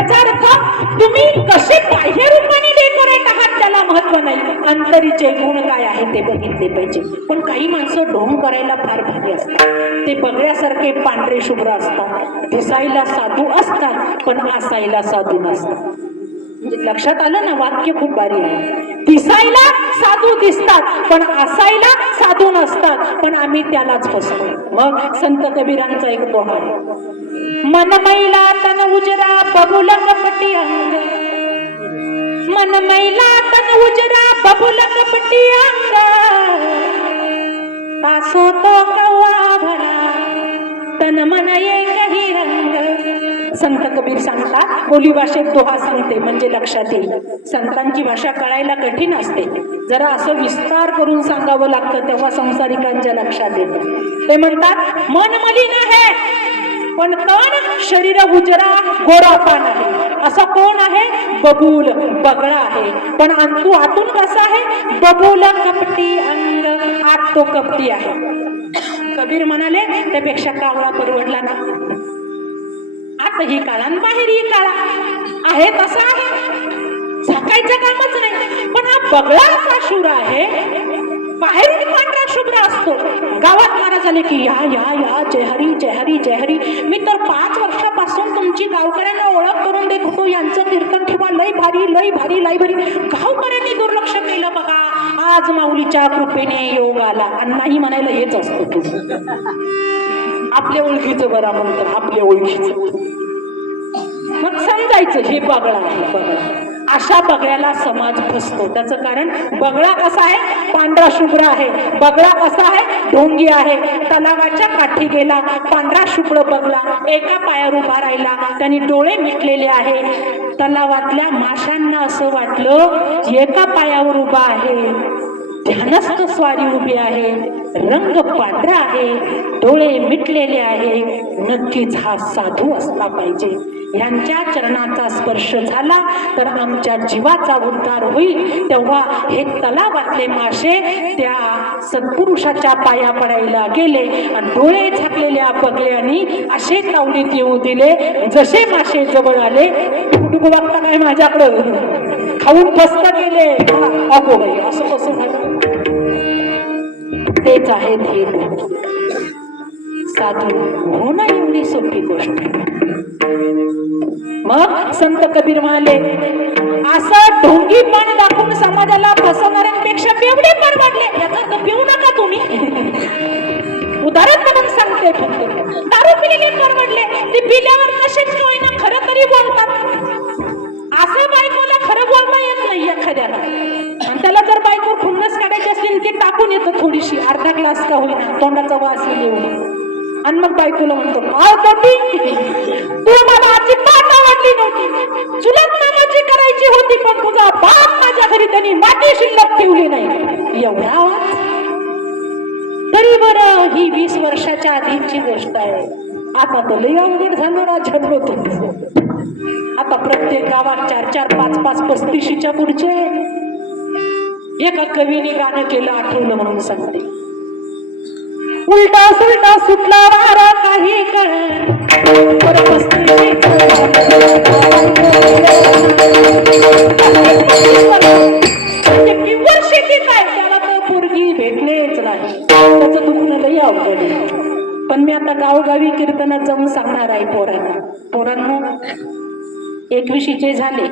याचा अर्थ तुम्ही कसे बाह्य रूपाने डेकोरेट आहात त्याला महत्त्व नाही. अंतरीचे गुण काय आहे ते बघितले पाहिजे. पण काही माणसं ढोंग करायला फार भारी असतात. ते बगड्यासारखे पांढरे शुभ्र असतात. दिसायला साधू असतात पण असायला साधू नसतात. म्हणजे लक्षात आलं ना वाक्य खूप भारी आहे. दिसायला साधू दिसतात पण असायला साधू नसतात. पण आम्ही त्यालाच फसतो मग संत कबीरांचा एक दोहा. मन मैला तन उजरा बबुल कपटी अंग. मन मैला तन उजरा बबुल कपटी अंग. तासो तो कौवा भरा. तन मन एकही रंग. संत कबीर सांगतात बोली भाषेत दोहा सांगते म्हणजे लक्षात येईल. संतांची भाषा कळायला कठीण असते. जरा असं विस्तार करून सांगावं लागतं तेव्हा संसारिकांच्या लक्षात येतं. ते म्हणतात मन मलिन आहे. पण तन शरीर उजरा गोरा पान आहे. असा कोण आहे? बबूल बगळा आहे. पण अंतू आतून कसा आहे? बबूल कपटी अंग आत तो कपटी आहे. कबीर म्हणाले त्यापेक्षा कावळा परवडला ना. आता ही काळा बाहेर ही काळा. आहे तसा आहे. झाकायचं कामच नाही. पण हा बगळा असा शूर आहे. बाहेरून पांढरा शुभ्र असतो. गावात झाले की या या या जयहरी जयहरी जयहरी मी तर पाच वर्षापासून तुमची गावकऱ्यांना ओळख करून देत होतो. यांचं कीर्तन ठेवा. लय भारी लय भारी लय भारी. गावकऱ्यांनी दुर्लक्ष केलं बघा. आज माऊलीच्या कृपेने योग आला अण्णाही म्हणायला हेच असतो तू आपल्या ओळखीचं बरा म्हणतो. आपल्या ओळखीचं. मग समजायचं हे बगळा आहे बगळा. अशा बगळ्याला समाज फसतो. त्याचं कारण बगळा कसा आहे? पांढरा शुभ्र आहे. बगळा कसा आहे? ढोंगी आहे. तलावाच्या काठी गेला. पांढरा शुक्र बघला एका पायावर उभा राहिला. त्यांनी डोळे मिटलेले आहे. तलावातल्या माशांना असं वाटलं एका पायावर उभा आहे. ध्यानस्थ स्वारी उभी आहे. रंग पांढरा आहे डोळे मिटलेले आहे. नक्कीच हा साधू असला पाहिजे. यांच्या चरणाचा स्पर्श झाला तर आमच्या जीवाचा उद्धार होईल. तेव्हा हे तलावातले मासे त्या सत्पुरुषाच्या पाया पडायला गेले आणि डोळे झाकलेल्या बगल्यांनी असे तावडीत येऊ दिले जसे मासे जवळ आले कुटुंब बघता काय माझ्याकडं? खाऊन फस्त गेले. अगो बाई असं कसं झालं? तेच आहे धीर साधू होणं एवढी सोपी गोष्ट. मग संत कबीर म्हणाले असं ढोंगी पण दाखवून समाजाला फसवणाऱ्यांपेक्षा बेवडे परवडले याचा तर पिऊ नका तुम्ही. उदाहरण म्हणून सांगते फक्त. दारू पिलेले परवडले ते पिल्यावर कसेच होईना खरं तरी बोल तर येतं थोडीशी अर्धा ग्लास का होईना तोंडाचा वास येऊ आणि मग बायकोला म्हणतो आव तोटी तू मला अजिबात आवडली नव्हती. चुलत मामाची करायची होती पण तुझा बाप माझ्या घरी त्यांनी माती शिल्लक ठेवली नाही. एवढा आवाज तरी बरं ही वीस वर्षाच्या आधीची गोष्ट आहे. आता तर लय अवघड झालं होतो. आता प्रत्येक गावात चार चार पाच पाच पस्तीशीच्या पुढचे. एका कवीने गाणं केलं आठवलं म्हणून सांगते. उलटा सुलटा सुटला वारा काही त्याला तर पोरगी भेटलेच नाही. त्याचं दुखणं लई अवघड आहे. पण मी आता गावोगावी कीर्तनात जाऊन सांगणार आहे पोरांना. पोरांना एकविशीचे झाले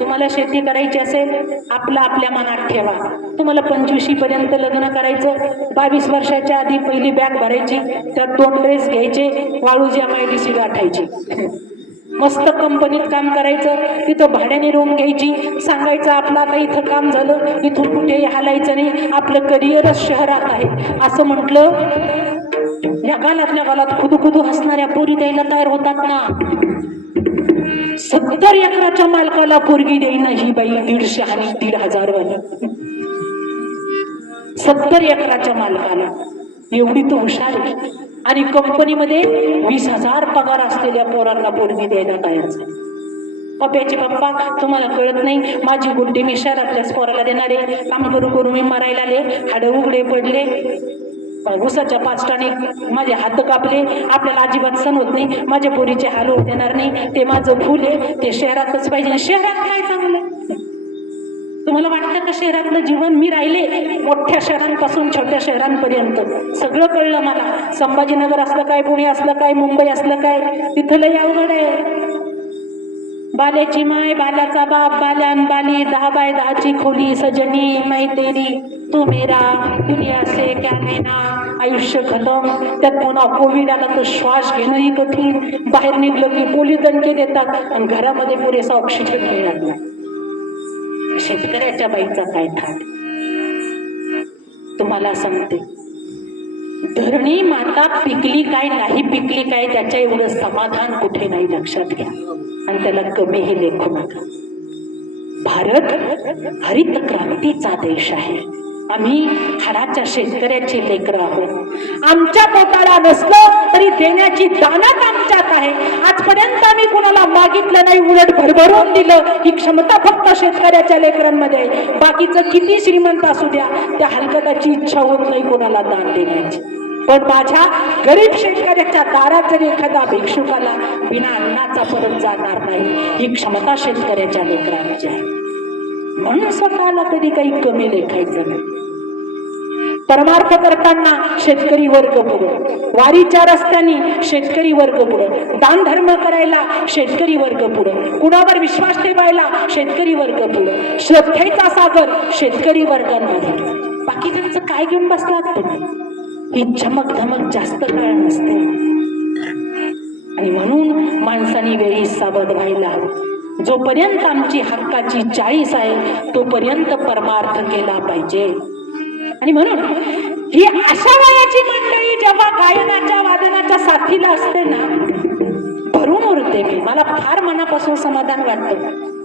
तुम्हाला शेती करायची असेल आपलं आपल्या मनात ठेवा. तुम्हाला पंचवीशी पर्यंत लग्न करायचं बावीस वर्षाच्या आधी पहिली बॅग भरायची त्यात दोन ड्रेस घ्यायचे वाळूजी एम आय डी सी गाठायची. मस्त कंपनीत काम करायचं तिथं भाड्याने रूम घ्यायची सांगायचं आपलं आता इथं काम झालं इथून कुठेही हालायचं नाही आपलं करिअरच शहरात आहे. असं म्हटलं या गालातल्या गालात खुदू खुदू हसणाऱ्या पोरी द्यायला तयार होतात ना? सत्तर एकराच्या मालकाला पोरगी देईना ही बाई दीडशे आणि दीड हजार वाली सत्तर एकराच्या मालकाला. एवढी तो हुशार आहे. आणि कंपनीमध्ये वीस हजार पगार असलेल्या पोरांना पोरगी द्यायला तयार झाली पप्याचे पप्पा तुम्हाला कळत नाही माझी गुड्डी मी शहरातल्याच पोराला देणारे काम करू करू मी मरायला आले हाडं उघडे पडले. उसाच्या पाचटाने माझे हात कापले. आपल्याला अजिबात सण होत नाही. माझ्या पोरीचे हाल होत येणार नाही. ते माझं फुल आहे. ते शहरातच पाहिजे. शहरात काय चांगलं? तुम्हाला वाटतं का शहरातलं जीवन? मी राहिले मोठ्या शहरांपासून छोट्या शहरांपर्यंत. सगळं कळलं मला. संभाजीनगर असलं काय पुणे असलं काय मुंबई असलं काय तिथं लय अवघड आहे. बाल्याची माय बाल्याचा बाप बाल्यान बाली दहा बाय दहाची खोली सजनी मैतेरी तू मेरा दुनिया से क्या लेना आयुष्य खतम। त्यात पुन्हा कोविड आला तर श्वास घेणंही कठीण. बाहेर निघलं की पोलीस दणके देतात आणि घरामध्ये पुरेसा ऑक्सिजन मिळत नाही शेतकऱ्याच्या बाईचा काय थाट तुम्हाला सांगते धरणी माता पिकली काय नाही पिकली काय त्याच्या एवढं समाधान कुठे नाही लक्षात घ्या. आणि त्याला कमीही लेखू नका. भारत हरित क्रांतीचा देश आहे. आम्ही खडाच्या शेतकऱ्याची लेकरं आहोत. आमच्या पोटाला नसलं तरी देण्याची दानत आमच्यात आहे. आजपर्यंत आम्ही कुणाला मागितलं नाही उलट भरभरून दिलं. ही क्षमता फक्त शेतकऱ्याच्या लेकरांमध्ये बाकीचं किती श्रीमंत असू द्या त्या हलकताची इच्छा होत नाही कोणाला दान देण्याची. पण माझ्या गरीब शेतकऱ्याच्या दारात जरी एखादा भिक्षुकाला बिना अन्नाचा परत जाणार नाही ही क्षमता शेतकऱ्याच्या लेकरांची आहे. म्हणून स्वतःला कधी काही कमी लेखायचं नाही. परमार्थ करताना शेतकरी वर्ग पुढं वारीच्या रस्त्याने शेतकरी वर्ग पुढं दान धर्म करायला शेतकरी वर्ग पुढं कुणावर विश्वास ठेवायला शेतकरी वर्ग पुढं श्रद्धेचा सागर शेतकरी वर्गांमध्ये बाकी त्यांचं काय घेऊन बसलात तुम्ही? ही चमक धमक जास्त काळ नसते. आणि म्हणून माणसाने वेळी सावध व्हायला जोपर्यंत आमची हक्काची चाळीस आहे तोपर्यंत परमार्थ केला पाहिजे. आणि म्हणून ही अशा वयाची मंडळी जेव्हा गायनाच्या वादनाच्या साथीला असते ना भरून उरते मी. मला फार मनापासून समाधान वाटतं.